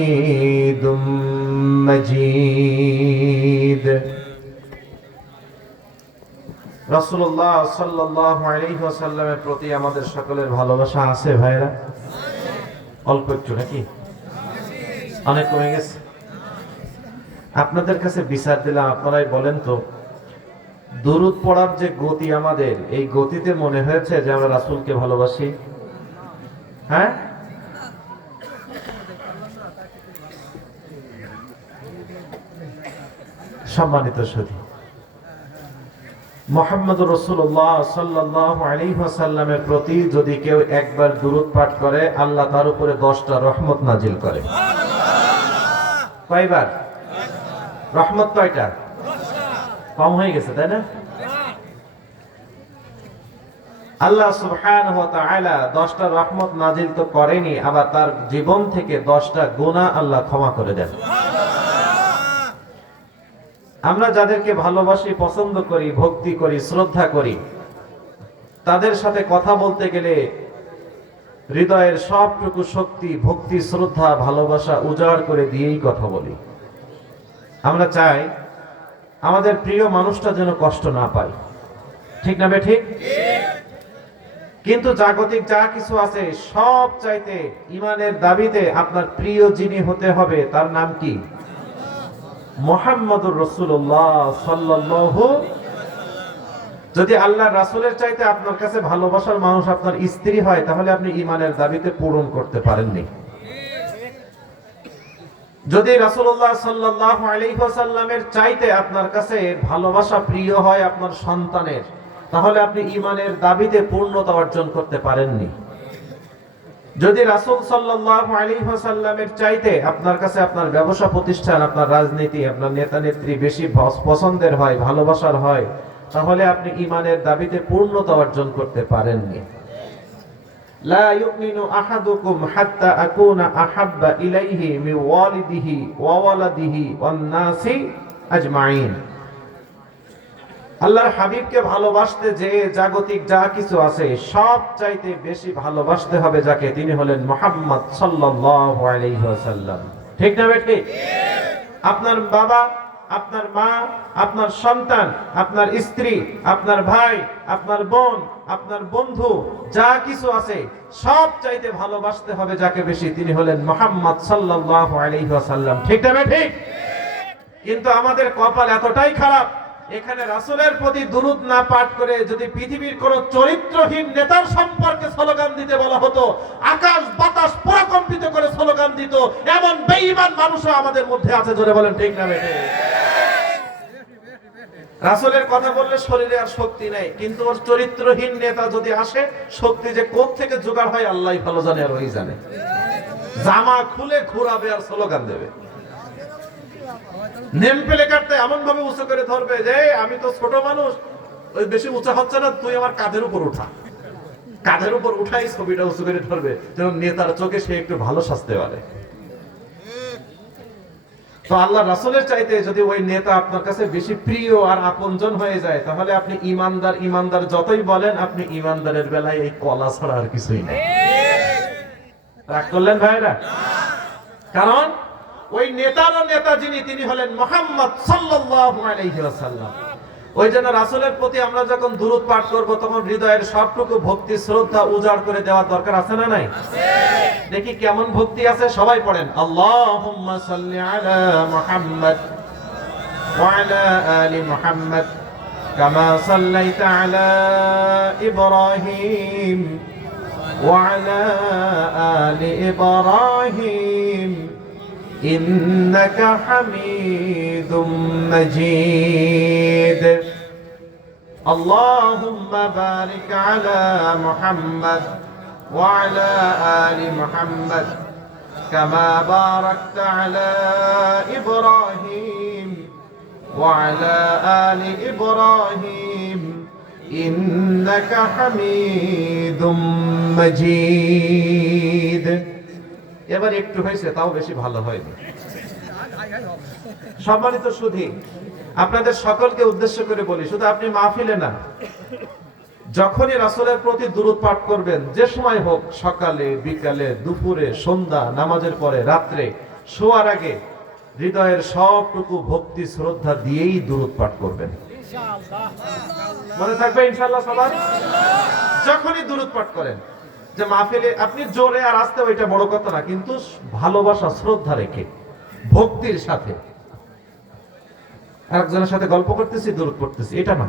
حميد مجيد রাসূলুল্লাহ সাল্লাল্লাহু আলাইহি ওয়াসাল্লামের প্রতি আমাদের সকলের ভালোবাসা আছে ভাইরা? অল্প একটু নাকি অনেক কমে গেছে? আপনাদের কাছে বিচার দিলাম, আপনারাই বলেন তো, দুরূদ পড়ার যে গতি আমাদের, এই গতিতে মনে হয়েছে যে আমরা রাসূলকে ভালোবাসি? হ্যাঁ, সম্মানিত সুধী, মুহাম্মদুর রাসূলুল্লাহ সাল্লাল্লাহু আলাইহি ওয়াসাল্লামের প্রতি যদি কেউ একবার দুরূদ পাঠ করে, আল্লাহ তার উপরে 10টা রহমত নাজিল করে। কয়বার রহমত? কয়টা? কম হয়ে গেছে তাই না? আল্লাহ সুবহানাহু ওয়া তাআলা 10টা রহমত নাজিল তো করেনি, আবার তার জীবন থেকে 10টা গুনাহ আল্লাহ ক্ষমা করে দেন। আমরা যাদেরকে ভালোবাসি, পছন্দ করি, ভক্তি করি, শ্রদ্ধা করি, তাদের সাথে কথা বলতে গেলে হৃদয়ের সবটুকু শক্তি, ভক্তি, শ্রদ্ধা, ভালোবাসা উজাড় করে দিয়েই কথা বলি। আমরা চাই আমাদের প্রিয় মানুষটা যেন কষ্ট না পায়, ঠিক না বেঠিক? কিন্তু জাগতিক যা কিছু আছে সব চাইতে ঈমানের দাবিতে আপনার প্রিয় যিনি হতে হবে তার নাম কি? মুহাম্মদুর রাসূলুল্লাহ সাল্লাল্লাহু। যদি আল্লাহর রাসূলের চাইতে আপনার কাছে ভালোবাসার মানুষ আপনার স্ত্রী হয়, তাহলে আপনি ঈমানের দাবিতে পূরণ করতে পারেননি। যদি রাসূলুল্লাহ সাল্লাল্লাহু আলাইহি ওয়াসাল্লামের চাইতে আপনার কাছে ভালোবাসা প্রিয় হয় আপনার সন্তানের, তাহলে আপনি ঈমানের দাবিতে পূর্ণতা অর্জন করতে পারেননি। যদি রাসূল সাল্লাল্লাহু আলাইহি ওয়াসাল্লামের চাইতে আপনার কাছে আপনার ব্যবসা প্রতিষ্ঠান, আপনার রাজনীতি, আপনার নেতা নেত্রী বেশি পছন্দের হয়, ভালোবাসার হয়, তাহলে আপনি ঈমানের দাবিতে পূর্ণতা অর্জন করতে পারেননি। লা ইউমিনু আহাদুকুম হাত্তা আকুনা আহাব্বা ইলাইহি মিন ওয়ালিদিহি ওয়া ওয়ালাদিহি ওয়ান নাসি আজমাইন। আল্লাহর হাবিবকে ভালোবাসতে যে জাগতিক যা কিছু আছে সব চাইতে বেশি ভালোবাসতে হবে যাকে, তিনি হলেন মুহাম্মদ সাল্লাল্লাহু আলাইহি ওয়াসাল্লাম। ঠিক না বেঠিক? আপনার বাবা, আপনার মা, আপনার সন্তান, আপনার স্ত্রী, আপনার ভাই, আপনার বোন, আপনার বন্ধু, যা কিছু আছে সব চাইতে ভালোবাসতে হবে যাকে বেশি, তিনি হলেন মুহাম্মদ সাল্লাল্লাহু আলাইহি ওয়াসাল্লাম। ঠিক না বেঠিক? কিন্তু আমাদের কপাল এতটাই খারাপ, এখানে রাসূলের প্রতি দুরূদ না পাঠ করে যদি পৃথিবীর কোন চরিত্রহীন নেতার সম্পর্কে স্লোগান দিতে বলা হতো, আকাশ বাতাস প্রকম্পিত করে স্লোগান দিত, এমন বেঈমান মানুষও আমাদের মধ্যে আছে। জোরে বলেন ঠিক না বেঠিক? রাসূলের কথা বললে শরীরে আর শক্তি নাই, কিন্তু ওর চরিত্রহীন নেতা যদি আসে, শক্তি যে কোথা থেকে জোগাড় হয় আল্লাহই ভালো জানে, আর ওই জানে। জামা খুলে ঘুরাবে আর স্লোগান দেবে, নেম পেলে কাটতে এমন ভাবে উঁচু করে ধরবে যে আমি তো ছোট মানুষ, ওই বেশি উঁচা হচ্ছে না, তুই আমার কাঁধের উপর উঠা। কাঁধের উপর উঠাই ছবিটা উঁচু করে ধরবে, যেন নেতার চোখে সে একটু ভালো সাজতে পারে। তো আল্লাহ রাসূলের চাইতে যদি ওই নেতা আপনার কাছে বেশি প্রিয় আর আপনজন হয়ে যায়, তাহলে আপনি ইমানদার ইমানদার যতই বলেন, আপনি ইমানদারের বেলায় এই কলা ছাড়া আর কিছুই নেই। রাগ করলেন ভাইরা? কারণ ওই নেতারও নেতা যিনি, তিনি হলেন মুহাম্মদ সাল্লাল্লাহু আলাইহি ওয়াসাল্লাম। ওই জন্য রাসূলের প্রতি আমরা যখন দুরূদ পাঠ করব, তখন হৃদয়ের সবটুকু ভক্তি শ্রদ্ধা উজাড় করে দেওয়ার দরকার আছে না নাই? দেখি কেমন ভক্তি আছে, সবাই পড়েন আল্লাহুম্মা সাল্লি আলা মুহাম্মদ ওয়া আলা আলি মুহাম্মদ কামা সাল্লাইতা আলা ইব্রাহিম ওয়া আলা আলি ইব্রাহিম ইন্নাকা হামিদুম মাজিদ। আল্লাহুম্মা বারিক আলা মুহাম্মদ ওয়া আলা আলি মুহাম্মদ কামা বারাকতা আলা ইব্রাহিম ওয়া আলা আলি ইব্রাহিম ইন্নাকা হামিদুম মাজিদ। এবার একটু হয়েছে, তাও বেশি ভালো হয়নি। সম্মানিত সুধী, আপনাদের সকলকে উদ্দেশ্য করে বলি, শুধু আপনি মাহফিলে না, যখনই রাসূলের প্রতি দুরূদ পাঠ করবেন, যে সময় হোক, সকালে, বিকালে, দুপুরে, সন্ধ্যা, নামাজের পরে, রাত্রে, শোয়ার আগে হৃদয়ের সবটুকু ভক্তি শ্রদ্ধা দিয়েই দুরূদ পাঠ করবেন। মনে থাকবে ইনশাআল্লাহ সবার? যখনই দুরূদ পাঠ করেন, যে মাহফিলে আপনি জোরে আর আস্তে ওইটা বড় কথা না, কিন্তু ভালোবাসা শ্রদ্ধা রেখে ভক্তির সাথে আরেকজনের সাথে গল্প করতেছি দুরূদ পড়তেছি, এটা না।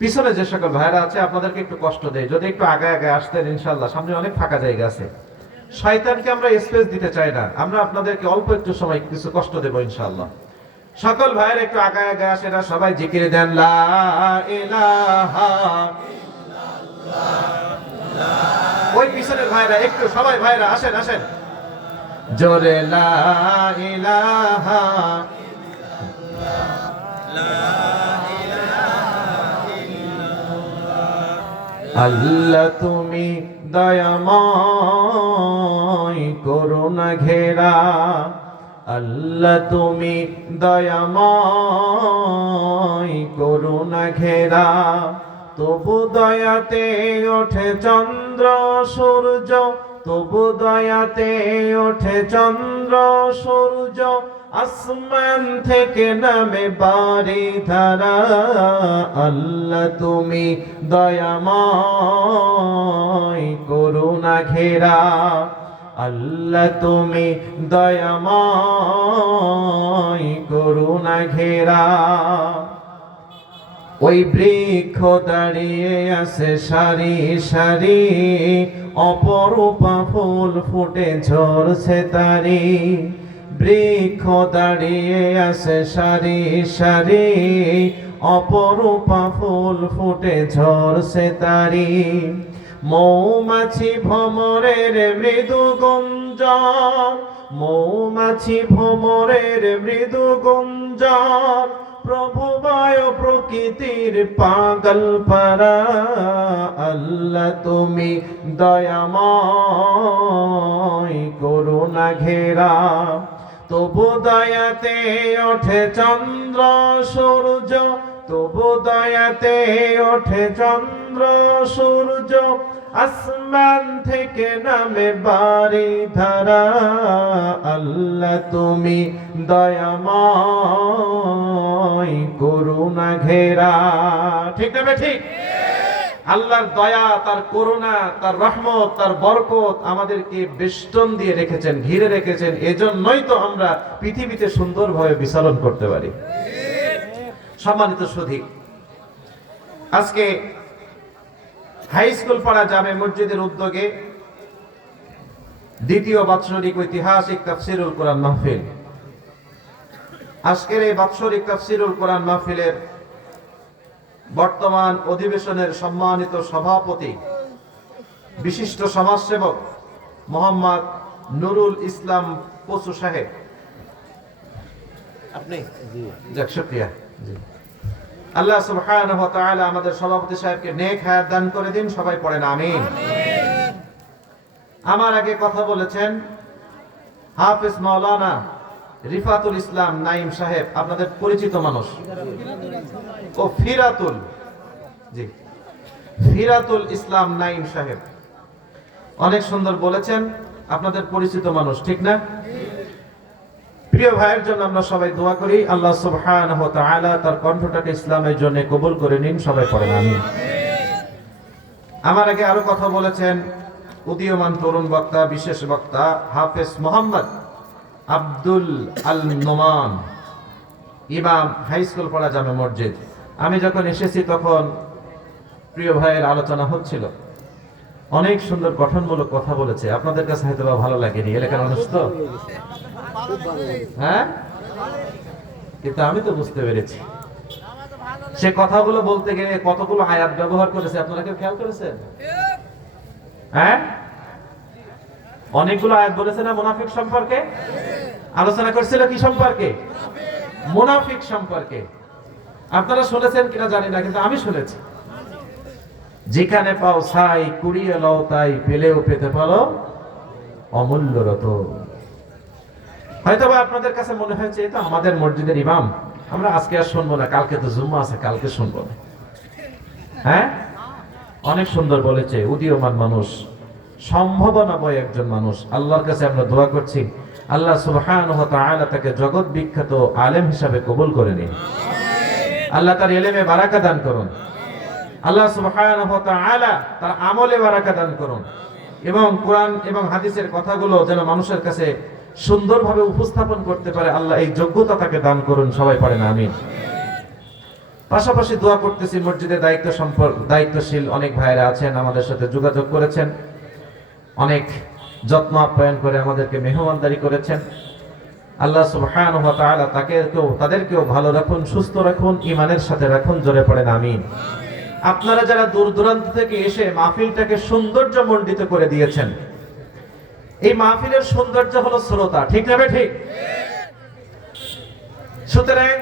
পিছনে যে সকল ভাইরা আছে আপনাদেরকে একটু কষ্ট দেয়, যদি একটু আগে আগে আসতেন ইনশাআল্লাহ, সামনে অনেক ফাঁকা জায়গা আছে। শয়তানকে আমরা স্পেস দিতে চাই না, আমরা আপনাদেরকে অল্প একটু সময় কিছু কষ্ট দেব ইনশাআল্লাহ। সকল ভাইরা একটু আগে আগে আসেন, সবাই জিকির দেন লা ইলাহা ইল্লাল্লাহ। ওই পিছনের ভাইরা একটু, সবাই ভাইরা আসেন আসেন জোরে লা ইলাহা আল্লাহ তুমি দয়াময় করুণা ঘেরা, আল্লাহ তুমি দয়াময় করুণা ঘেরা, তবু দয়াতে ওঠে চন্দ্র সূর্য, তবু দয়াতে ওঠে চন্দ্র সূর্য, আসমান থেকে নামে বাড়ি ধারা, আল্লাহ তুমি দয়াময় করুণা ঘেরা, আল্লাহ তুমি দয়াময় করুণা ঘেরা। ওই বৃক্ষ দাঁড়িয়ে আছে সারি সারি, অপরূপা ফুল ফুটে ঝরছে তারি, বৃক্ষ দাঁড়িয়ে আছে সারি সারি, অপরূপা ফুল ফুটে ঝরছে তারি, মৌমাছি ভ্রমরের মৃদু গুঞ্জন, মৌমাছি ভ্রমরের মৃদু গুঞ্জন, প্রভু বায়ু প্রকৃতির পাগল পারা, আল্লাহ তুমি দয়াময় করুণা ঘেরা, তবু দয়াতে ওঠে চন্দ্র সূর্য, তবু দয়াতে ওঠে চন্দ্র সূর্য, আসমান থেকে নামে বাড়ি ধারা, আল্লাহ তুমি দয়াময় করুণা ঘেরা। ঠিক না ঠিক? আল্লাহর দয়া, তার করুণা, তার রহমত, তার বরকত আমাদেরকে বেষ্টন দিয়ে রেখেছেন, ঘিরে রেখেছেন। এজন্যই তো আমরা পৃথিবীতে সুন্দরভাবে বিচরণ করতে পারি। সম্মানিত সুধী, আজকে হাই স্কুল পাড়া জামে মসজিদের উদ্যোগে দ্বিতীয় বাৎসরিক ঐতিহাসিক তাফসীরুল কোরআন মাহফিল। আজকের এই বাৎসরিক তাফসীরুল কোরআন মাহফিলের বর্তমান অধিবেশনের সম্মানিত সভাপতি, বিশিষ্ট সমাজসেবক মোহাম্মদ নুরুল ইসলাম পশু সাহেব, আপনি যাক শুকরিয়া। আল্লাহ সুবহানাহু ওয়া তাআলা আমাদের সভাপতি সাহেবকে নেক হায়াত দান করে দিন, সবাই পড়েন আমিন। আমার আগে কথা বলেছেন হাফেজ মাওলানা রিফাতুল ইসলাম নাইম সাহেব, আপনাদের পরিচিত মানুষ। ও ফিরাতুল, জি ফিরাতুল ইসলাম নাইম সাহেব অনেক সুন্দর বলেছেন, আপনাদের পরিচিত মানুষ, ঠিক না? প্রিয় ভাইয়ের জন্য আমরা সবাই দোয়া করি, আল্লাহ সুবহানাহু ওয়া তাআলা তার কণ্ঠটাকে ইসলামের জন্য কবুল করে নিন, সবাই পড়েন আমিন। আমার আগে আরো কথা বলেছেন উদীয়মান তরুণ বক্তা, বিশেষ বক্তা হাফেজ মোহাম্মদ আব্দুল আল নোমান, ইমাম হাই স্কুল পাড়া জামে মসজিদ। আমি যখন এসেছি তখন প্রিয় ভাইয়ের আলোচনা হচ্ছিল, অনেক সুন্দর গঠনমূলক কথা বলেছে। আপনাদের কাছে হয়তো ভালো লাগেনি, এলাকার মানুষ তো, হ্যাঁ, কিন্তু আমি তো বুঝতে পেরেছি সে কথাগুলো বলতে গিয়ে কতগুলো আয়াত ব্যবহার করেছে। আপনারা কেউ খেয়াল করেছেন? হ্যাঁ, অনেকগুলো আয়াত বলেছে না মুনাফিক সম্পর্কে? আলোচনা করছিল কি সম্পর্কে? মুনাফিক সম্পর্কে। আপনারা শুনেছেন কিনা জানি না, কিন্তু আমি শুনেছি। যেখানে পাও ছাই, কুড়িয়ে লও তাই, পেলেও পেতে পারো অমূল্য রতন। হয়তোবা আপনাদের কাছে মনে হয়েছে এটা আমাদের মসজিদের ইমাম, আমরা আজকে আর শুনবো না, কালকে তো জুম্মা আছে, কালকে শুনবো না। হ্যাঁ, অনেক সুন্দর বলেছে, উদীয়মান মানুষ, সম্ভাবনাময় একজন মানুষ। আল্লাহর কাছে আমরা দোয়া করছি, আল্লাহ সুবহানাহু ওয়া তাআলা তাকে জগৎ বিখ্যাত আলেম হিসাবে কবুল করে নিন। আল্লাহ তার ইলমে বারাকা দান করুন। আল্লাহ সুবহানাহু ওয়া তাআলা তার আমলে বারাকা দান করুন এবং কোরআন এবং হাদিসের কথাগুলো যেন মানুষের কাছে সুন্দরভাবে উপস্থাপন করতে পারে, আল্লাহ এই যোগ্যতা তাকে দান করুন। সবাই পড়েন আমিন। পাশাপাশি দোয়া করতেছি, মসজিদে দায়িত্বশীল অনেক ভাইরা আছেন, আমাদের সাথে যোগাযোগ করেছেন, অনেক যত্ন আপ্যায়ন করে আমাদেরকে মেহমানদারি করেছেন। আল্লাহ সুবহানাহু ওয়া তাআলা তাদেরকেও ভালো রাখুন, সুস্থ রাখুন, ঈমানের সাথে রাখুন। জোরে পড়েন আমিন। আপনারা যারা দূর দূরান্ত থেকে এসে মাহফিলটাকে সৌন্দর্যমণ্ডিত করে দিয়েছেন, এই মাহফিলের সৌন্দর্য হলো শ্রোতা, ঠিক না ঠিক? সুতরাং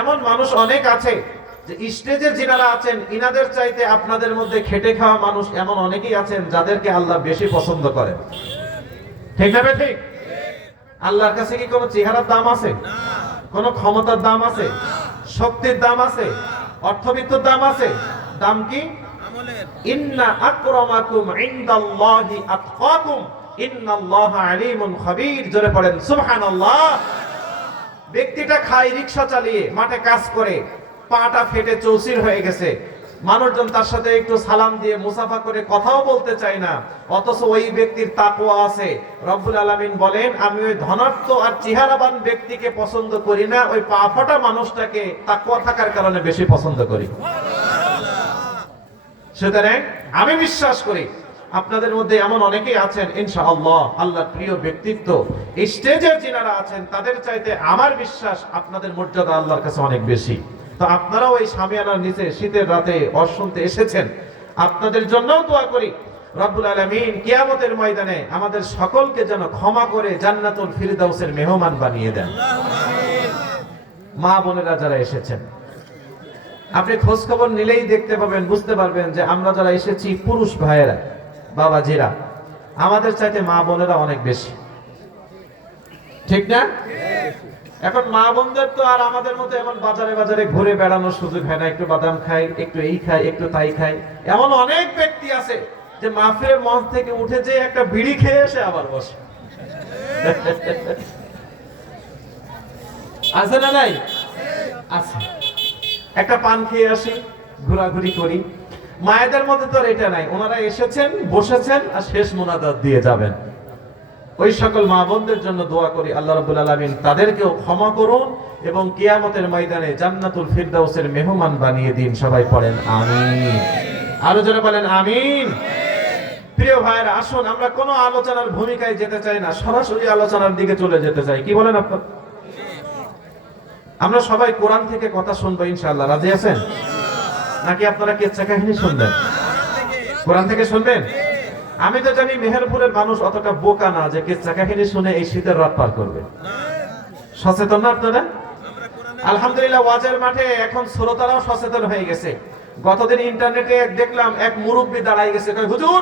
এমন মানুষ অনেক আছে যে স্টেজে যিনারা আছেন ইনাদের চাইতে আপনাদের মধ্যে খেটে খাওয়া মানুষ এমন অনেকেই আছেন যাদেরকে আল্লাহ বেশি পছন্দ করেন, ঠিক না ঠিক? আল্লাহর কাছে কি কোনো চেহারার দাম আছে? কোনো ক্ষমতার দাম আছে? শক্তির দাম আছে? অর্থবিত্তর দাম আছে? দাম কি? ইন্না আকরামাকুম ইনদাল্লাহি আতকাকুম ইন্নাল্লাহা আলিমুন খাবীর। জোরে পড়েন সুবহানাল্লাহ। ব্যক্তিটা খায় রিকশা চালিয়ে, মাঠে কাজ করে, পাটা ফেটে চৌচির হয়ে গেছে, মানুষজন তার সাথে একটু সালাম দিয়ে মুসাফা করে কথাও বলতে চায় না, অথচ ওই ব্যক্তির তাকওয়া আছে। রব্বুল আলামিন বলেন, আমি ওই ধনাত্ম আর চেহারাবান ব্যক্তিকে পছন্দ করি না, ওই পা ফাটা মানুষটাকে তাকওয়া থাকার কারণে বেশি পছন্দ করি। সুতরাং আমি বিশ্বাস করি আপনাদের মধ্যে এমন অনেকেই আছেন ইনশাআল্লাহ আল্লাহর প্রিয় ব্যক্তিত্ব, স্টেজের যিনারা আছেন তাদের চাইতে আমার বিশ্বাস আপনাদের মর্যাদা আল্লাহর কাছে অনেক বেশি। তো আপনারাও এই শামিয়ানার নিচে শীতের রাতে শুনতে এসেছেন, আপনাদের জন্যও দোয়া করি রব্বুল আলামিন কিয়ামতের ময়দানে আমাদের সকলকে যেন ক্ষমা করে জান্নাতুল ফিরদাউসের মেহমান বানিয়ে দেন। মা বোনেরা যারা এসেছেন, আপনি খোঁজ খবর নিলেই দেখতে পাবেন, বুঝতে পারবেন যে আমরা যারা এসেছি পুরুষ ভাইয়েরা, বাবাজিরা, আমাদের চাইতে মা বোনেরা অনেক বেশি, ঠিক না? এখন মা বোনদের তো আর আমাদের মতো এমন বাজারে বাজারে ঘুরে বেড়ানোর সুযোগ হয় না, একটু বাদাম খাই, একটু এই খাই, একটু তাই খাই। এমন অনেক ব্যক্তি আছে যে মাহফিলের মঞ্চ থেকে উঠে যে একটা বিড়ি খেয়ে এসে আবার বসে। আছে না নাই? আছে। একটা পান খেয়ে আসি, ঘোরাঘুরি করি। মায়েদের মধ্যে তো এটা নাই, ওনারা এসেছেন, বসেছেন আর শেষ মুনাজাত দিয়ে যাবেন। ওই সকল মা বোনদের জন্য দোয়া করি আল্লাহ রাব্বুল আলামিন তাদেরকেও ক্ষমা করুন এবং কিয়ামতের ময়দানে জান্নাতুল ফিরদাউসের মেহমান বানিয়ে দিন। সবাই পড়েন আমিন। আরো জোরে বলেন আমিন। প্রিয় ভাইরা, আসুন আমরা কোনো আলোচনার ভূমিকায় যেতে চাই না, সরাসরি আলোচনার দিকে চলে যেতে চাই। কি বলেন আপনারা? আমরা সবাই কোরআন থেকে কথা শুনবো ইনশাআল্লাহ। রাজি আছেন নাকি আপনারা কিচ্ছা কাহিনী শুনবেন? কোরআন থেকে শুনবেন? আমি তো জানি মেহেরপুরের মানুষ অতটা বোকা না যে কিচ্ছা কাহিনী শুনে এই শীতের রাত পার করবে। সচেতন না আপনারা? আলহামদুলিল্লাহ, ওয়াজের মাঠে এখন শ্রোতারাও সচেতন হয়ে গেছে। গতদিন ইন্টারনেটে দেখলাম এক মুরব্বী দাঁড়াই গেছে, কয় হুজুর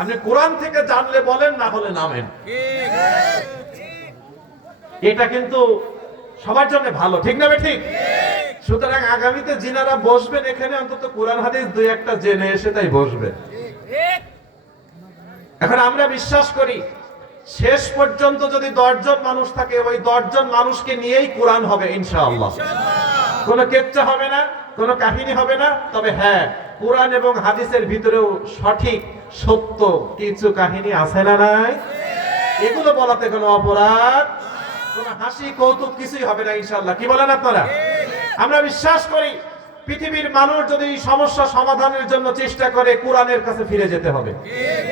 আপনি কোরআন থেকে জানলে বলেন, না হলে নামেন। এটা কিন্তু সবার জন্য ভালো, ঠিক না ঠিক? সুতরাং আগামীতে যিনারা বসবেন এখানে অন্তত কোরআন হাদিস দুই একটা জেনে এসে তাই বসবেন। এখন আমরা বিশ্বাস করি শেষ পর্যন্ত যদি 10 জন মানুষ থাকে, ওই 10 জন মানুষকে নিয়েই কোরআন হবে ইনশাআল্লাহ। কোনো কেচ্চা হবে না, কোনো কাহিনী হবে না। তবে হ্যাঁ, কোরআন এবং হাদিসের ভিতরেও সঠিক সত্য কিছু কাহিনী আছে না নাই? এগুলো বলাতে কোনো অপরাধ, কোনো হাসি কৌতুক কিছুই হবে না ইনশাআল্লাহ। কি বলেন আপনারা? আমরা বিশ্বাস করি পৃথিবীর মানুষ যদি সমস্যা সমাধানের জন্য চেষ্টা করে, কোরআনের কাছে ফিরে যেতে হবে।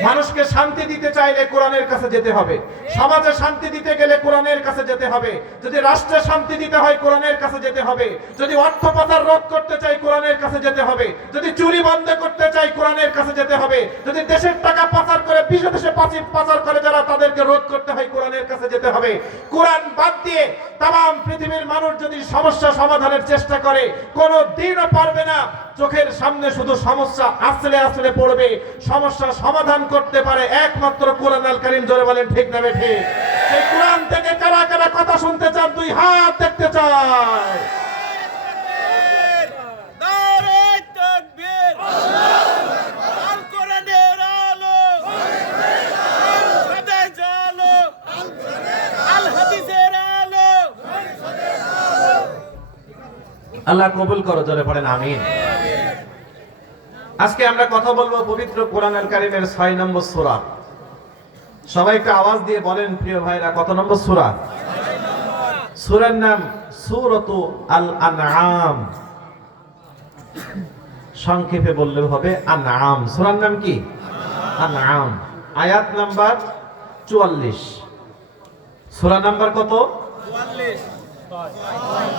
মানুষকে শান্তি দিতে চাইলে কোরআনের কাছে যেতে হবে। সমাজে শান্তি দিতে গেলে কোরআনের কাছে যেতে হবে। যদি রাষ্ট্রে শান্তি দিতে হয় কোরআনের কাছে যেতে হবে। যদি অর্থ পাচার রোধ করতে চাই কোরআনের কাছে যেতে হবে। যদি চুরি বন্ধ করতে চাই কোরআনের কাছে যেতে হবে। যদি দেশের টাকা পাচার করে বিদেশে পাচার করে যারা, তাদেরকে রোধ করতে হয় কোরআনের কাছে যেতে হবে। কোরআন বাদ দিয়ে তাম পৃথিবীর মানুষ যদি সমস্যা সমাধানের চেষ্টা করে, কোনো দিন পারবে না। চোখের সামনে শুধু সমস্যা আসলে আসলে পড়বে। সমস্যা সমাধান করতে পারে একমাত্র কোরআন আল কারীম। জোরে বলেন ঠিক না ঠিক? সেই কোরআন থেকে কারা কারা কথা শুনতে চান? দুই হাত দেখতে চাই। নারে তাকবীর, আল কোরআনের আলো, আল্লাহ কবুল করো, জোরে পড়েন আমিন। আজকে আমরা কথা বলবো পবিত্র কোরআনুল কারীমের 6 নম্বর সূরা। সবাই একটু আওয়াজ দিয়ে বলেন প্রিয় ভাইরা, কত নম্বর সূরা? সূরার নাম সূরাতু আল আনআম। সংক্ষেপে বললে হবে আনআম। সূরার নাম কি? আনআম। আয়াত নাম্বার 44। সূরা নাম্বার কত? 44।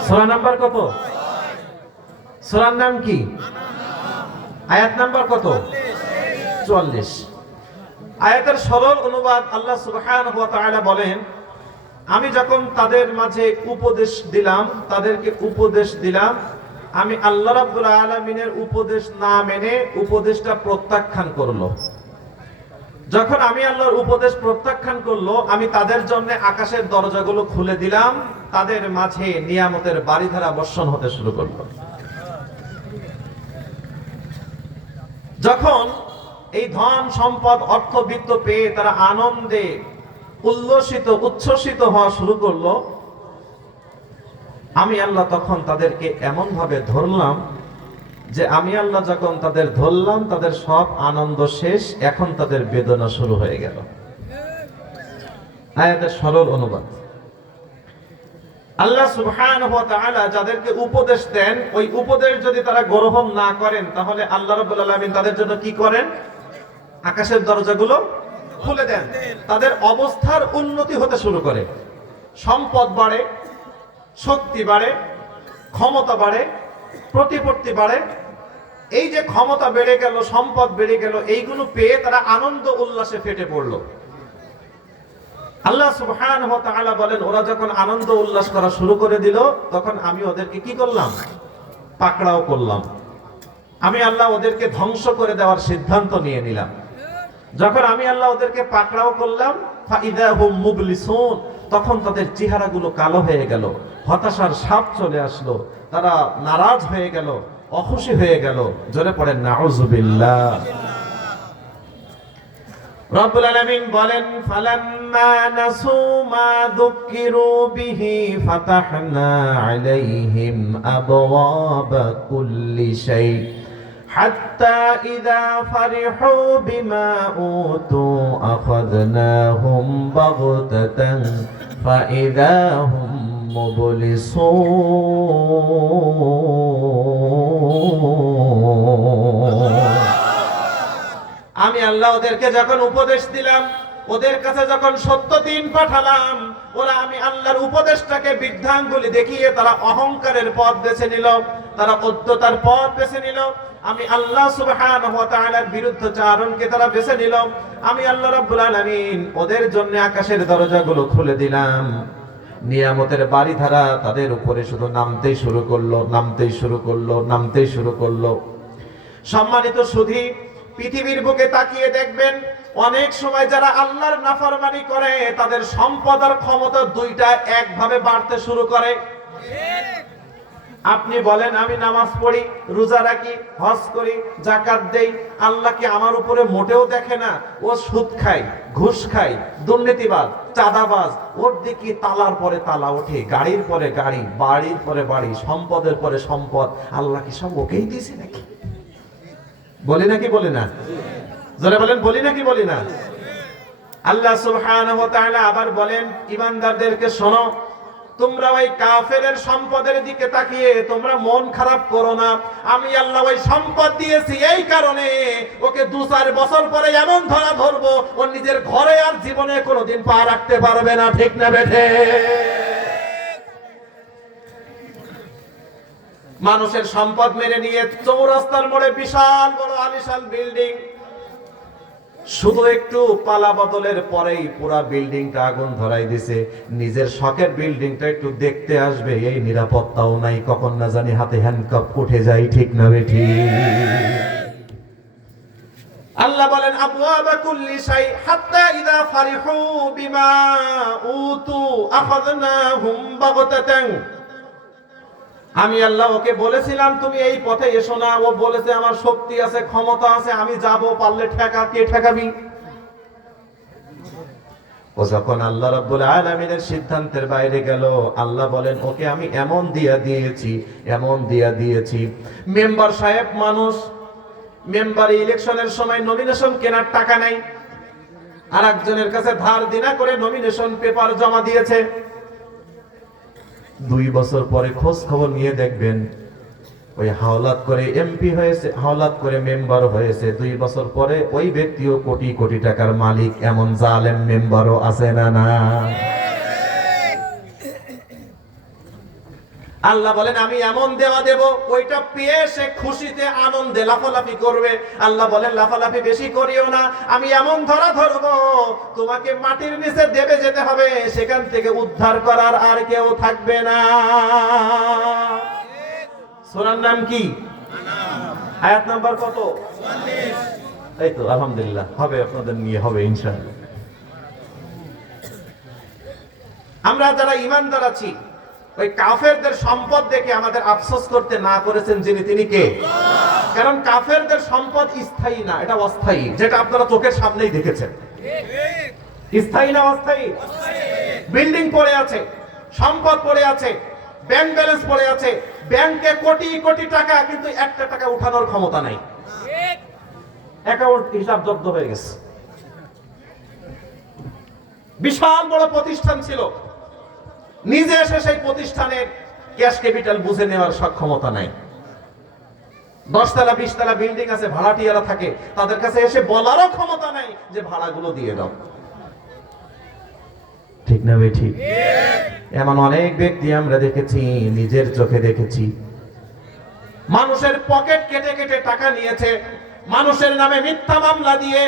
সূরা নাম্বার কত? সূরার নাম কি? আয়াত নাম্বার কত? 44। আয়াতের সরল অনুবাদ, আল্লাহ সুবহানাহু ওয়া তাআলা বলেন, আমি যখন তাদের মাঝে উপদেশ দিলাম, তাদেরকে উপদেশ দিলাম, আমি আল্লাহ রাব্বুল আলামিনের উপদেশ না মেনে উপদেশটা প্রত্যাখ্যান করলো। যখন আমি আল্লাহর উপদেশ প্রত্যাখ্যান করলো, আমি তাদের জন্য আকাশের দরজাগুলো খুলে দিলাম, তাদের মাঝে নিয়ামতের বারিধারা বর্ষণ হতে শুরু করলো। যখন এই ধন সম্পদ অর্থবিত্ত পেয়ে তারা আনন্দে উল্লসিত উচ্ছ্বসিত হওয়া শুরু করলো, আমি আল্লাহ তখন তাদেরকে এমন ভাবে ধরলাম যে আমি আল্লাহ যখন তাদের ধরলাম, তাদের সব আনন্দ শেষ, এখন তাদের বেদনা শুরু হয়ে গেল। আয়াতের সরল অনুবাদ। আল্লাহ সুবহানাহু ওয়া তাআলা যাদেরকে উপদেশ দেন, ওই উপদেশ যদি তারা গ্রহণ না করেন, তাহলে আল্লাহ রাব্বুল আলামিন তাদের জন্য কি করেন? আকাশের দরজাগুলো খুলে দেন, তাদের অবস্থার উন্নতি হতে শুরু করে, সম্পদ বাড়ে, শক্তি বাড়ে, ক্ষমতা বাড়ে, প্রতিপত্তি বাড়ে। এই যে ক্ষমতা বেড়ে গেল, সম্পদ বেড়ে গেল, এইগুলো পেয়ে তারা আনন্দ উল্লাসে ফেটে পড়লো। আল্লাহ সুবহানাহু ওয়া তাআলা বলেন, ওরা যখন আনন্দ উল্লাস করা শুরু করে দিল, তখন আমি ওদেরকে কি করলাম? পাকড়াও করলাম। আমি আল্লাহ ওদেরকে ধ্বংস করে দেওয়ার সিদ্ধান্ত নিয়ে নিলাম। যখন আমি আল্লাহ ওদেরকে পাকড়াও করলাম, ফাইদা হুম মুবলিসুন, তখন তাদের চেহারাগুলো কালো হয়ে গেল, হতাশার ছাপ চলে আসলো, তারা নারাজ হয়ে গেল, অখুশি হয়ে গেল। জোরে পড়েন নাউযুবিল্লাহ। রব্বুল আলামিন বলেন, ফালাম্মা নাসু মা যুকিরু বিহি ফাতাহনা আলাইহিম আবওয়াবা কুল্লি শাই হাত্তা ইযা ফারিহু বিমা উতু আখাযনাহুম বাগতাতান ফাইযা হুম মুবলিসুন। আমি আল্লাহ ওদেরকে যখন উপদেশ দিলাম, ওদের কাছে যখন সত্য দিন পাঠালাম, ওরা আমি আল্লাহর উপদেশটাকে বৃদ্ধাঙ্গুলি দেখিয়ে তারা অহংকারের পথ বেছে নিল, তারা অদ্যতার পথ বেছে নিল। আমি আল্লাহ সুবহানাহু ওয়া তাআলার বিরুদ্ধাচরণকে তারা বেছে নিল। আমি আল্লাহ রাব্বুল আলামিন ওদের জন্য আকাশের দরজাগুলো খুলে দিলাম, নিয়ামতের বারিধারা তাদের উপরে শুধু নামতেই শুরু করলো, নামতেই শুরু করলো, নামতেই শুরু করলো। সম্মানিত সুধী, পৃথিবীর বুকে তাকিয়ে দেখবেন, অনেক সময় যারা আল্লাহর নাফরমানি করে, তাদের সম্পদ আর ক্ষমতা দুইটা একভাবে বাড়তে শুরু করে। আপনি বলেন, আমি নামাজ পড়ি, রোজা রাখি, হজ করি, যাকাত দেই, আল্লাহ কি আমার উপরে মোটেও দেখে না? ও সুদ খায়, ঘুষ খায়, দুর্নীতিবাজ, চাঁদাবাজ, ওর দিকে তালার পরে তালা ওঠে, গাড়ির পরে গাড়ি, বাড়ির পরে বাড়ি, সম্পদের পরে সম্পদ, আল্লাহ কি সব ওকেই দিয়েছে নাকি? বলি নাকি বলি না? জোরে বলেন, বলি নাকি বলি না? আল্লাহ সুবহানাহু ওয়া তাআলা আবার বলেন, ঈমানদারদেরকে শোনো, তোমরা ওই কাফেরের সম্পদের দিকে তাকিয়ে তোমরা মন খারাপ করো না। আমি আল্লাহ ওই সম্পদ দিয়েছি এই কারণে, ওকে 2-4 বছর পরে এমন ধরা ধরবো, ও নিজের ঘরে আর জীবনে কোনোদিন পা রাখতে পারবে না। ঠিক না বেঠে? মানুষের সম্পদ মেরে নিয়ে চৌরাস্তার মোড়ে বিশাল বড় আলিশান বিল্ডিং, শুধু একটু পালা বদলের পরেই পুরা বিল্ডিংটা আগুন ধরাই দিছে। নিজের শখের বিল্ডিংটা একটু দেখতে আসবে, এই নিরাপত্তাও নাই, কখন না জানি হাতে হ্যান্ডকাপ উঠে যায়। ঠিক না বেঠি? আল্লাহ বলেন, আবওয়াবা কুল্লি শাই হাত্তা ইযা ফারিহু বিমা উতু আখাযনাহুম বাগতাতান। আমি আল্লাহ ওকে বলেছিলাম তুমি এই পথে এসো না, ও বলেছে আমার শক্তি আছে, ক্ষমতা আছে, আমি যাব, পারলে ঠেকা, কে ঠেকাবি? ও যখন আল্লাহ রাব্বুল আলামিনের সিদ্ধান্তের বাইরে গেল, আল্লাহ বলেন ওকে আমি এমন দিয়েছি। মেম্বার সাহেব মানুষ, মেম্বারে ইলেকশনের সময় নমিনেশন কেনার টাকা নাই, আর একজনের কাছে ধার দেনা করে নমিনেশন পেপার জমা দিয়েছে। 2 বছর পরে খোঁজ খবর নিয়ে দেখবেন ওই হাওলাত করে এমপি হয়েছে, হাওলাত করে মেম্বার হয়েছে, 2 বছর পরে ওই ব্যক্তিও কোটি কোটি টাকার মালিক। এমন জালেম মেম্বারও আছে না? না। আল্লাহ বলেন আমি এমন দেওয়া দেব, ওইটা পেয়ে সে খুশিতে আনন্দে লাফালাফি করবে। আল্লাহ বলেন লাফালাফি বেশি করিও না, আমি এমন ধরা ধরবো তোমাকে মাটির নিচে দেবে যেতে হবে, সেখান থেকে উদ্ধার করার আর কেউ থাকবে না। সূরার নাম কি? আয়াত নাম্বার কত? 44। এই তো আলহামদুলিল্লাহ, হবে আপনাদের নিয়ে হবে ইনশাআল্লাহ। আমরা যারা ঈমানদার আছি, ওই কাফেরদের সম্পদ দেখে আমাদের আফসোস করতে না করেছেন যিনি, তিনি কে? কারণ কাফেরদের সম্পদ স্থায়ী না, এটা অস্থায়ী, যেটা আপনারা চোখের সামনেই দেখেছেন। স্থায়ী না অস্থায়ী? বিল্ডিং পড়ে আছে, সম্পদ পড়ে আছে, ব্যাংক ব্যালেন্স পড়ে আছে, ব্যাংকে কোটি কোটি টাকা, কিন্তু একটা টাকা উঠানোর ক্ষমতা নাই, অ্যাকাউন্ট হিসাব জব্দ হয়ে গেছে। বিশাল বড় প্রতিষ্ঠান ছিল, নিজে এসে সেই প্রতিষ্ঠানের ক্যাশ ক্যাপিটাল বুঝে নেওয়ার সক্ষমতা নাই। 10 তলা 20 তলা বিল্ডিং আছে, ভাড়াটিয়ারা থাকে, তাদের কাছে এসে বলারও ক্ষমতা নাই যে ভাড়াগুলো দিয়ে দাও। ঠিক না ভাই? ঠিক। এমন অনেক ব্যক্তি আমরা দেখেছি, নিজের চোখে দেখেছি, মানুষের পকেট কেটে কেটে টাকা নিয়েছে, মানুষের নামে মিথ্যা মামলা দিয়ে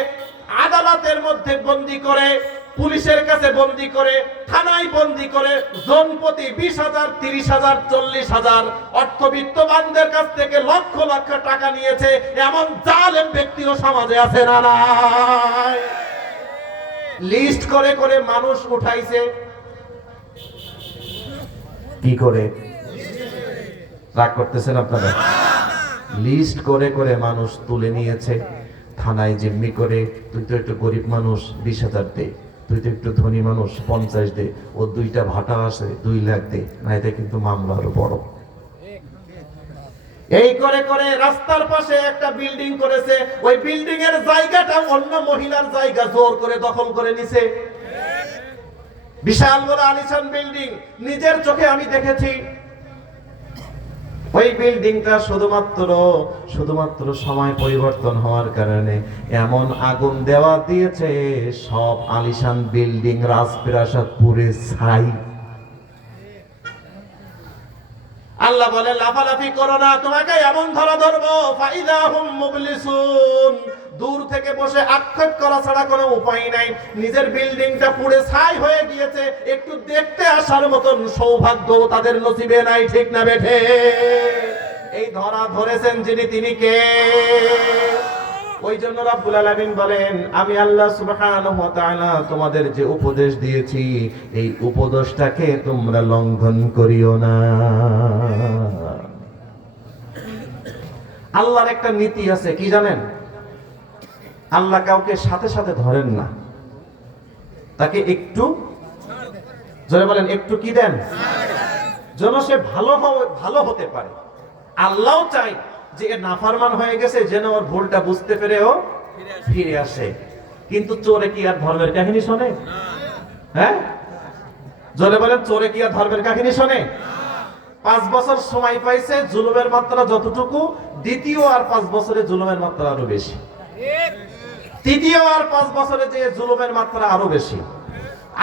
আদালতের মধ্যে বন্দী করে, পুলিশের কাছে বন্দী করে, থানায় বন্দী করে, জনপ্রতি 20,000, 30,000, 40,000 অর্থবিত্তবানদের কাছ থেকে লক্ষ লক্ষ টাকা নিয়েছে। এমন জালেম ব্যক্তিও সমাজে আছে না? নাই। লিস্ট করে করে মানুষ উঠাইছে। কি করে? রাগ করতেছেন আপনারা? লিস্ট করে করে মানুষ তুলে নিয়েছে, থানায় জিম্মি করে, তুই তো একটু গরিব মানুষ 20,000 দে, তুই তো একটু ধনী মানুষ 50 দে, ও 2টা ভাটা আছে 2 লাখ দে, না এটা কিন্তু মামলা আরো বড়। এই করে করে রাস্তার পাশে একটা বিল্ডিং করেছে, ওই বিল্ডিং এর জায়গাটা অন্য মহিলার জায়গা জোর করে দখল করে নিছে। বিশাল বড় আলিশান বিল্ডিং, নিজের চোখে আমি দেখেছি। ওই বিল্ডিংটা শুধুমাত্র সময় পরিবর্তন হওয়ার কারণে এমন আগুন দেওয়া দিয়েছে, সব আলিশান বিল্ডিং রাজপ্রাসাদ পুরে ছাই। আল্লাহ বলে লাফালাফি করো না, তোমাকে এমন ধরা ধরবো ফাইদা হুম মুবলিসুন। দূর থেকে বসে আক্ষেপ করা ছাড়া কোনো উপায় নাই। নিজের বিল্ডিংটা পুড়ে ছাই হয়ে গিয়েছে, একটু দেখতে আসার মতন সৌভাগ্য তাদের নসিবে নাই। ঠিক না বেঠে? এই ধরা ধরেছেন যিনি, তিনি কে? ওই জন্য রাব্বুল আলামিন বলেন আমি আল্লাহ সুবহানাহু ওয়া তাআলা তোমাদের যে উপদেশ দিয়েছি, এই উপদেশটাকে তোমরা লঙ্ঘন করিও না। আল্লাহর একটা নীতি আছে, কি জানেন? আল্লাহ কাউকে সাথে সাথে ধরেন না, তাকে একটু, জোরে বলেন, একটু কি দেন? যেন সে ভালো হতে পারে। আল্লাহও চাই যে নাফরমান হয়ে গেছে, যেন ওর ভুলটা বুঝতে পেরে ও ফিরে আসে। কিন্তু চোরে কি আর ধর্মের কাহিনী শোনে? হ্যাঁ, জোরে বলেন, চোরে কি আর ধর্মের কাহিনী শোনে? 5 বছর সময় পাইছে, জুলুমের মাত্রা যতটুকু, দ্বিতীয় আর 5 বছরে জুলুমের মাত্রা আরো বেশি, তৃতীয় আর 5 বছরে যে জুলুমের মাত্রা আরো বেশি।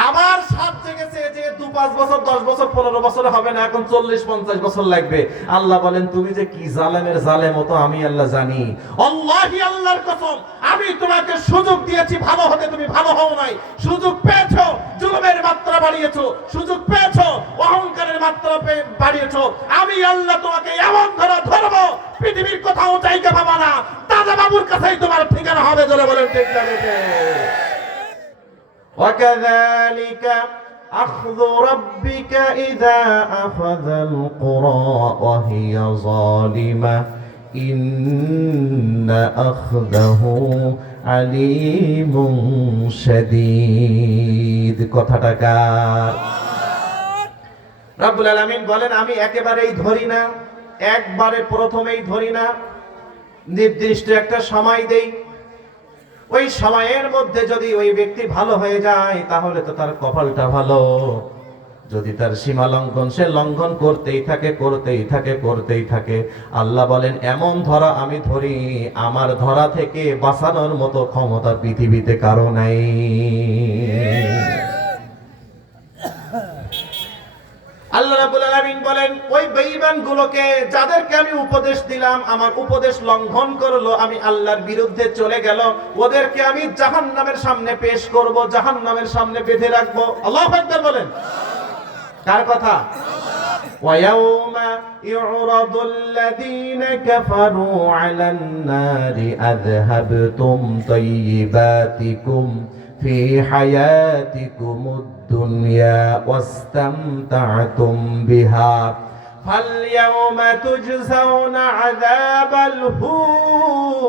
আবার সাপ জেগেছে যে 2-5 বছর, 10 বছর, 15 বছরে হবে না, এখন 40-50 বছর লাগবে। আল্লাহ বলেন তুমি যে কি জালেমের জালেম, তো আমি আল্লাহ জানি। আল্লাহি, আল্লাহর কসম, আমি তোমাকে সুযোগ দিয়েছি ভালো হতে, তুমি ভালো হও নাই। সুযোগ পেয়েছো, জুলুমের মাত্রা বাড়িয়েছো, সুযোগ পেয়েছো, অহংকারের মাত্রা বাড়িয়েছো। আমি আল্লাহ তোমাকে এমন ধরবো, পৃথিবীর কোথাও জায়গা পাবা না, দাদা বাবুর কাছেই তোমার ঠিকানা হবে। জোরে বলেন ঠিক না? وكذلك أخذ ربك إذا أخذ القرى وهي ظالمة إن أخذه আলিমুন শাদীদ। কথাটা কার? রব্বুল আলামিন বলেন আমি একেবারেই ধরি না, একবারে প্রথমেই ধরি না, নির্দিষ্ট একটা সময় দেই। ওই সময়ের মধ্যে যদি ওই ব্যক্তি ভালো হয়ে যায় তাহলে তো তার কপালটা ভালো। যদি তার সীমা লঙ্ঘন সে লঙ্ঘন করতেই থাকে, আল্লাহ বলেন এমন ধরা আমি ধরি, আমার ধরা থেকে বাঁচানোর মতো ক্ষমতা পৃথিবীতে কারো নাই। আল্লাহ রাব্বুল আলামিন বলেন ওই বেঈমান গুলোকে যাদেরকে আমি উপদেশ দিলাম, আমার উপদেশ লঙ্ঘন করলো, আমি আল্লাহর বিরুদ্ধে চলে গেল, ওদেরকে আমি জাহান্নামের সামনে পেশ করব, জাহান্নামের সামনে বেঁধে রাখবো। আল্লাহু আকবার বলেন। কার কথা? وَيَوْمَ يُعْرَضُ الَّذِينَ كَفَرُوا عَلَى النَّارِ أَذْهَبْتُمْ طَيِّبَاتِكُمْ فِي حَيَاتِكُمُ الدُّنْيَا وَاسْتَمْتَعْتُمْ بِهَا فَالْيَوْمَ تُجْزَوْنَ عَذَابَ الْهُونِ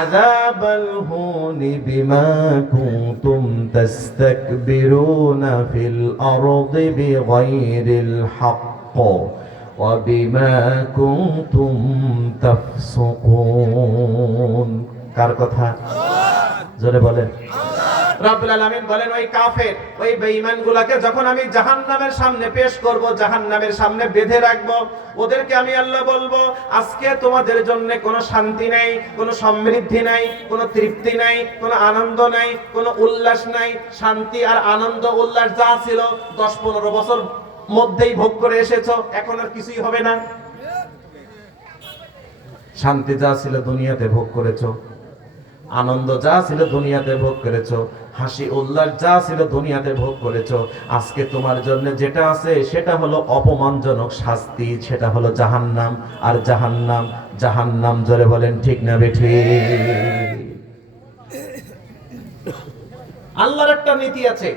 عذاب الهون بما كنتم تستكبرون في الأرض بغير الحق وبما كنتم تفسقون। কার কথা? জোরে বলেন। রব্বুল আলামিন বলেন ওই কাফের ওই বেঈমানগুলোকে যখন আমি জাহান্নামের সামনে পেশ করব, জাহান্নামের সামনে বেঁধে রাখব, ওদেরকে আমি আল্লাহ বলবো আজকে তোমাদের জন্য কোনো শান্তি নাই, কোনো সমৃদ্ধি নাই, কোনো তৃপ্তি নাই, কোনো আনন্দ নাই, কোনো উল্লাস নাই। শান্তি আর আনন্দ উল্লাস যা ছিল 10-15 বছর মধ্যেই ভোগ করে এসেছো, এখন আর কিছুই হবে না। শান্তি যা ছিল দুনিয়াতে ভোগ করেছো, আনন্দ যা ছিল দুনিয়াতে ভোগ করেছো, হাসি উল্লাস যা ছিল দুনিয়াতে ভোগ করেছো, আজকে তোমার জন্য যেটা আছে সেটা হলো অপমানজনক শাস্তি, সেটা হলো জাহান্নাম। আর জাহান্নাম, জাহান্নাম জোরে বলেন ঠিক না বেঠিক? আল্লাহর একটা নীতি আছে,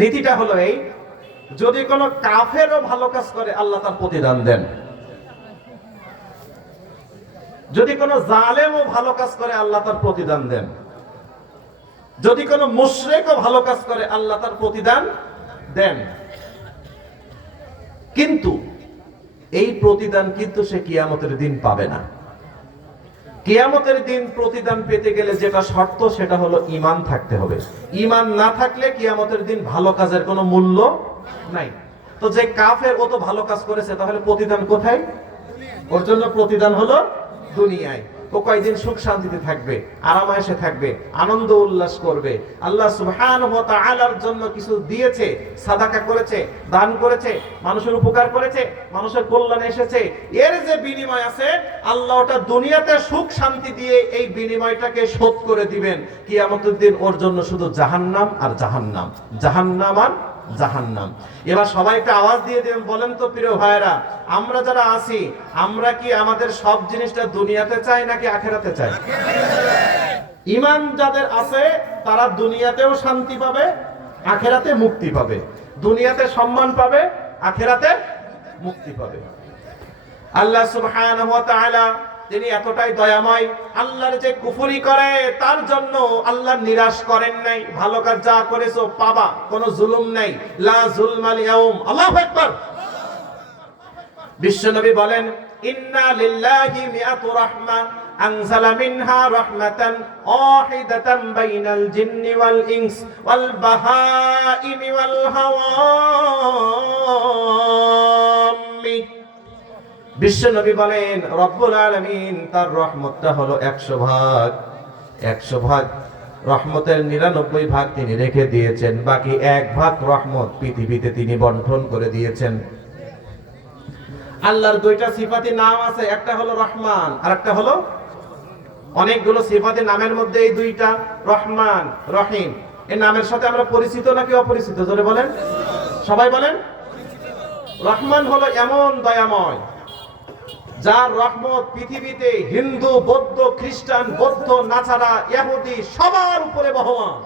নীতিটা হলো এই, যদি কোনো কাফেরও ভালো কাজ করে আল্লাহ তার প্রতিদান দেন, যদি কোনো জালেমও ভালো কাজ করে আল্লাহ তার প্রতিদান দেন, যদি কোনো মুশরিকও ভালো কাজ করে আল্লাহ তার প্রতিদান দেন। কিন্তু এই প্রতিদান কিন্তু সে কিয়ামতের দিন পাবে না। কিয়ামতের দিন প্রতিদান পেতে গেলে যেটা শর্ত সেটা হলো ঈমান থাকতে হবে। ঈমান না থাকলে কিয়ামতের দিন ভালো কাজের কোনো মূল্য নাই। তো যে কাফের ও তো ভালো কাজ করেছে, তাহলে প্রতিদান কোথায়? ওর জন্য প্রতিদান হলো দুনিয়ায়। ও কয়দিন সুখ শান্তিতে থাকবে, আরামায়েশে থাকবে, আনন্দ উল্লাস করবে। আল্লাহ সুবহানাহু ওয়া তাআলার জন্য কিছু দিয়েছে, সাদাকা করেছে, দান করেছে, মানুষের উপকার করেছে, মানুষের কল্যাণে এসেছে, এর যে বিনিময় আছে আল্লাহ ওটা দুনিয়াতে সুখ শান্তি দিয়ে এই বিনিময়টাকে শোধ করে দিবেন। কিয়ামতের দিন ওর জন্য শুধু জাহান্নাম আর জাহান্নাম, জাহান্নাম আর জাহান্নাম। এবার সবাই একটা আওয়াজ দিয়ে দেবেন, বলেন তো প্রিয় ভাইরা, আমরা যারা আছি আমরা কি আমাদের সব জিনিসটা দুনিয়াতে চাই নাকি আখেরাতে চাই? ঈমান যাদের আছে তারা দুনিয়াতেও শান্তি পাবে, আখেরাতে মুক্তি পাবে। দুনিয়াতে সম্মান পাবে, আখেরাতে মুক্তি পাবে। আল্লাহ সুবহানাহু ওয়া তাআলা তিনি এতটাই দয়াময়, আল্লাহর যে কুফরি করে তার জন্য আল্লাহ নিরাশ করেন নাই। ভালো কাজ যা করেছো পাবা, কোনো জুলুম নাই। লা যুলমাল ইয়াউম। আল্লাহু আকবার। বিশ্বনবী বলেন ইন্না লিল্লাহি মিআতু রাহমা আনজালা মিনহা রাহমাতান ওয়াহিদাতান বাইনাল জিন্নি ওয়াল ইনস ওয়াল বাহাইমি ওয়াল হাওয়ামি। বিশ্বনবী বলেন রব্বুল আলামিন তার রহমতটা হলো 100 ভাগ। 100 ভাগ রহমতের 99 ভাগ তিনি রেখে দিয়েছেন, বাকি 1 ভাগ রহমত পৃথিবীতে তিনি বন্টন করে দিয়েছেন। আল্লাহর দুইটা সিফাতি নাম আছে, একটা হলো রহমান আর একটা হলো, অনেকগুলো সিফাতি নামের মধ্যে এই দুইটা রহমান রহিম এই নামের সাথে আমরা পরিচিত নাকি অপরিচিত? জোরে বলেন, সবাই বলেন। রহমান হলো এমন দয়াময় যার রহমত পৃথিবীতে হিন্দু, বৌদ্ধ, খ্রিস্টান, বৌদ্ধ, নাসারা, ইহুদি সবার উপরে বহমান।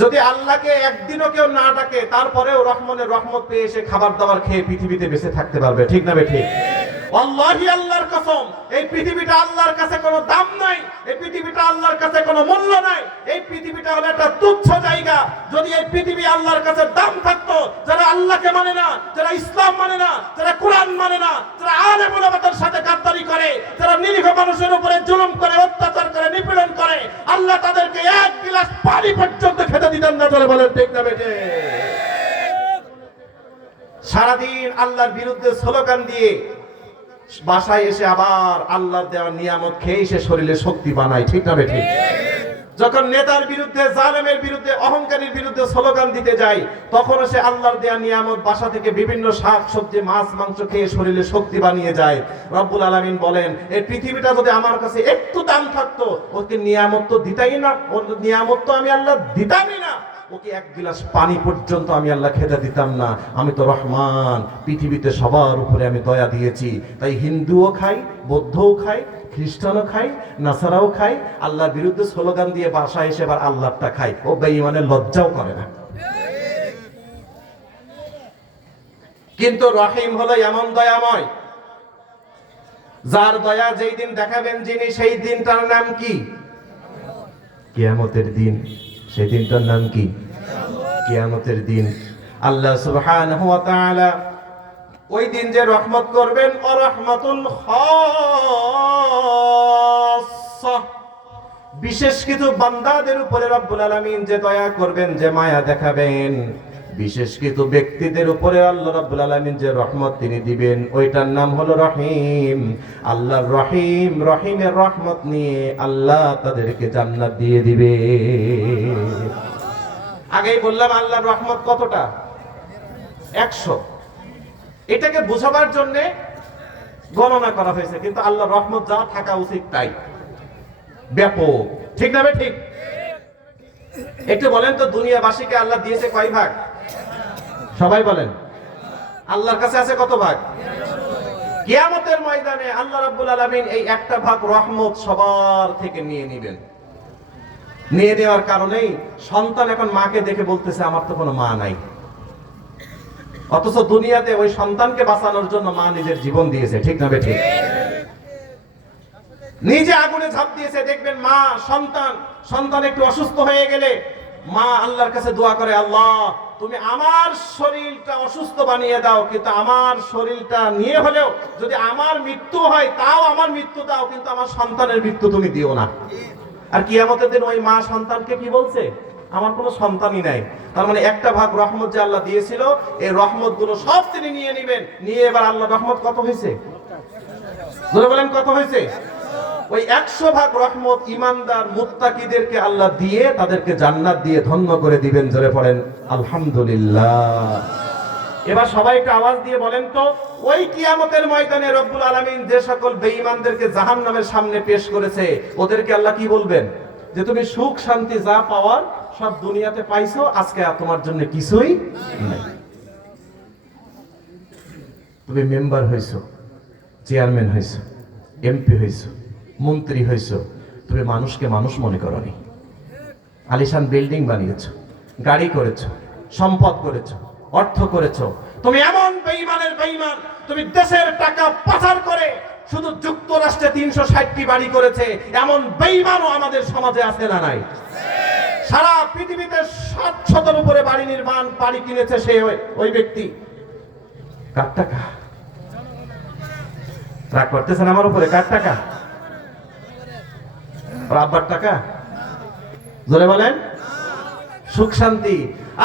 যদি আল্লাহকে একদিনও কেউ না ডাকে তারপরেও রহমানের রহমত পেয়ে এসে খাবার দাবার খেয়ে পৃথিবীতে বেঁচে থাকতে পারবে, ঠিক না বেঠিক? আল্লাহি আল্লাহর কসম, এই পৃথিবীটা আল্লাহর কাছে কোনো দাম নাই, এই পৃথিবীটা আল্লাহর কাছে কোনো মূল্য নাই। এই পৃথিবীটা হলো একটা তুচ্ছ জায়গা। যদি এই পৃথিবী আল্লাহর কাছে দাম থাকতো, যারা আল্লাহকে মানে না, যারা ইসলাম মানে না, যারা কোরআন মানে না, যারা আলেম ওলামাদের সাথে গাদ্দারি করে, যারা নিরীহ মানুষের উপরে জুলুম করে, অত্যাচার করে, নিপীড়ন করে, আল্লাহ তাদেরকে এক গ্লাস পানি পর্যন্ত খেতে দিতেন না। চলে বলেন ঠিক না বেটে? সারাদিন আল্লাহর বিরুদ্ধে স্লোগান দিয়ে বাসায় এসে আবার আল্লাহর দেওয়া নিয়ামত খেয়ে সে শরীরে শক্তি বানায়। ঠিক না বেঠি? যখন নেতার বিরুদ্ধে, জালেমের বিরুদ্ধে, অহংকারীর বিরুদ্ধে স্লোগান দিতে যায়, তখন সে আল্লাহর দেওয়া নিয়ামত বাসা থেকে বিভিন্ন শাক সবজি মাছ মাংস খেয়ে শরীরে শক্তি বানিয়ে যায়। রব্বুল আলামিন বলেন, এই পৃথিবীটা যদি আমার কাছে একটু দাম থাকতো, ওকে নিয়ামত তো দিতাই না, ওর নিয়ামত তো আমি আল্লাহ দিতামই না, ওকে এক গ্লাস পানি পর্যন্ত আমি আল্লাহ খেতে দিতাম না। আমি তো রহমান, পৃথিবীতে সবার উপরে আমি দয়া দিয়েছি। তাই হিন্দুও খাই, বৌদ্ধও খাই, খ্রিস্টানও খাই, নাসারাও খাই, আল্লাহর বিরুদ্ধে স্লোগান দিয়ে বাসায় এসে আবার আল্লাহটা খাই। ও বেঈমানের লজ্জাও করে না। কিন্তু রহিম হলো এমন দয়াময়, যার দয়া যেই দিন দেখাবেন যিনি, সেই দিনটার নাম কি? কিয়ামতের দিন। সেই দিনটার নাম কি? কিয়ামতের দিন। আল্লাহ সুবহানাহু ওয়া তাআলা ওই দিন যে রহমত করবেন, ও রহমাতুল খাসসাহ, বিশেষ কিছু বান্দাদের উপরে রব্বুল আলামিন যে দয়া করবেন, যে মায়া দেখাবেন, বিশেষ কিছু ব্যক্তিদের উপরে আল্লাহ রাব্বুল আলামিন যে রহমত তিনি দিবেন, ওইটার নাম হলো রহিম। আল্লাহ রহিম, রহিমের রহমত নিয়ে আল্লাহ তাদেরকে জান্নাত দিয়ে দিবে। আগেই বললাম আল্লাহর রহমত কতটা? 100। এটাকে বোঝাবার জন্য গণনা করা হয়েছে, কিন্তু আল্লাহর রহমত যা থাকা উচিত তাই, ব্যাপক। ঠিক না ভাই? ঠিক। একটু বলেন তো, দুনিয়াবাসীকে আল্লাহ দিয়েছে কয় ভাগ? সবাই বলেন। আল্লাহর কাছে আছে কত ভাগ? কিয়ামতের ময়দানে আল্লাহ রাব্বুল আলামিন এই একটা ভাগ রহমত সবার থেকে নিয়ে নেবেন। নিয়ে নেওয়ার কারণেই সন্তান এখন মাকে দেখে বলতেছে, আমার তো কোনো মা নাই। অথচ দুনিয়াতে ওই সন্তানকে বাঁচানোর জন্য মা নিজের জীবন দিয়েছে। ঠিক না বেঠিক? নিজে আগুনে ঝাঁপ দিয়েছে। দেখবেন মা, সন্তান একটু অসুস্থ হয়ে গেলে মা আল্লাহর কাছে দোয়া করে, আল্লাহ তুমি আমার শরীরটা অসুস্থ বানিয়ে দাও, কিন্তু আমার শরীরটা নিয়ে হলেও যদি আমার মৃত্যু হয় তাও আমার মৃত্যু দাও, কিন্তু আমার সন্তানের মৃত্যু তুমি দিও না। আর কিয়ামতের দিন ওই মা সন্তানকে কি বলছে? আমার কোনো সন্তানই নাই। তার মানে একটা ভাগ রহমত যে আল্লাহ দিয়েছিল, এই রহমত গুলো সব তিনি নিয়ে নেবেন। নিয়ে এবার আল্লাহ রহমত কত হয়েছে? জোরে বলেন, কত হয়েছে? ওই 100 ভাগ রহমত ঈমানদার মুত্তাকিদেরকে আল্লাহ দিয়ে তাদেরকে জান্নাত দিয়ে ধন্য করে দিবেন। জোরে পড়েন আলহামদুলিল্লাহ। এবার সবাই একটু আওয়াজ দিয়ে বলেন তো, ওই কিয়ামতের ময়দানে রব্বুল আলামিন যে সকল বেঈমানদেরকে জাহান্নামের সামনে পেশ করেছে, ওদেরকে আল্লাহ কি বলবেন? যে তুমি সুখ শান্তি যা পাওয়ার সব দুনিয়াতে পাইছো, আজকে আর তোমার জন্য কিছুই নাই। তুমি মেম্বার হইছো, চেয়ারম্যান হইছো, এমপি হইছো, মন্ত্রী হইছো, তুমি মানুষকে মানুষ মনে করনি। আলিশান বিল্ডিং বানিয়েছো, গাড়ি করেছো, সম্পদ করেছো, অর্থ করেছো। তুমি এমন বেঈমানের বেঈমান, তুমি দেশের টাকা পাচার করে শুধু যুক্তরাষ্ট্রে 360টি বাড়ি করেছে, এমন বেঈমানও আমাদের সমাজে আছে না নাই? সারা পৃথিবীতে 700-এর উপরে বাড়ি কিনেছে সে, ওই ব্যক্তি। কার টাকা? রাগ করতেছেন আমার উপরে? কার টাকা? আব্বার টাকা? জোরে বলেন। সুখ শান্তি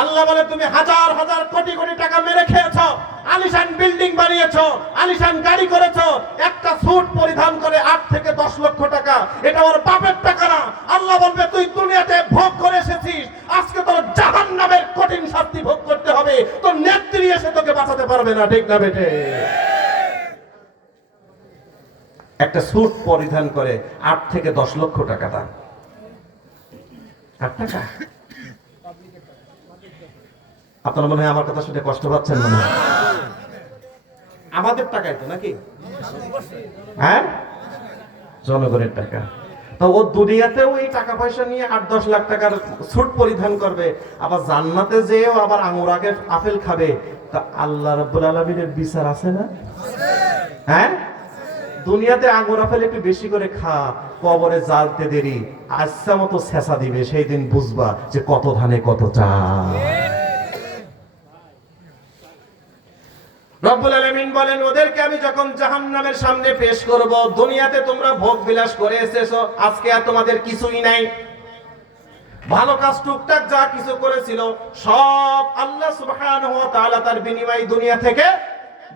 আল্লাহ বলে, তুমি হাজার হাজার কোটি কোটি টাকা মেরে খেয়েছো, আলিশান বিল্ডিং বানিয়েছো, আলিশান গাড়ি করেছো, একটা স্যুট পরিধান করে 8 থেকে 10 লক্ষ টাকা, এটা ওর বাপের টাকা না। আল্লাহ বলবে, তুই দুনিয়াতে ভোগ করে এসেছিস, আজকে তোর জাহান্নামের কঠিন শাস্তি ভোগ করতে হবে। তোর নেত্রী এসে তোকে বাঁচাতে পারবে না। ঠিক না বেটে? একটা স্যুট পরিধান করে 8 থেকে 10 লক্ষ টাকা দাম। কার টাকা? আপনারা মনে হয় আমার কথা শুনে কষ্ট পাচ্ছেন মনে হয়। আমাদের টাকাই তো নাকি? হ্যাঁ, জনগণের টাকা। তো ও দুনিয়াতেও এই টাকা পয়সা নিয়ে 8-10 লাখ টাকার স্যুট পরিধান করবে, আবার জান্নাতে যেও আবার আঙুর আগের আপেল খাবে। তা আল্লাহ রাব্বুল আলামিনের বিচার আছে না? হ্যাঁ, দুনিয়াতে আঙ্গুর আপেল একটু বেশি করে খা, কবরে জ্বালতে দেরি আচ্ছা মতো ছেঁচা দিবে, সেই দিন বুঝবা যে কত ধানে কত চাল। রব্বুল আলামিন বলেন, ওদেরকে আমি যখন জাহান্নামের সামনে পেশ করব, দুনিয়াতে তোমরা ভোগ বিলাস করে এসেছো, আজকে আর তোমাদের কিছুই নাই। ভালো কাজ টুকটাক যা কিছু করেছিল সব আল্লাহ সুবহানাহু ওয়া তাআলা তার বিনিময় দুনিয়া থেকে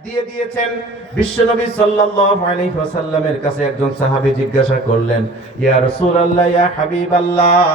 দিয়ে দিয়েছেন। বিশ্বনবী সাল্লাল্লাহু আলাইহি ওয়াসাল্লামের কাছে একজন সাহাবী জিজ্ঞাসা করলেন, ইয়া রাসূলুল্লাহ, ইয়া হাবিবাল্লাহ,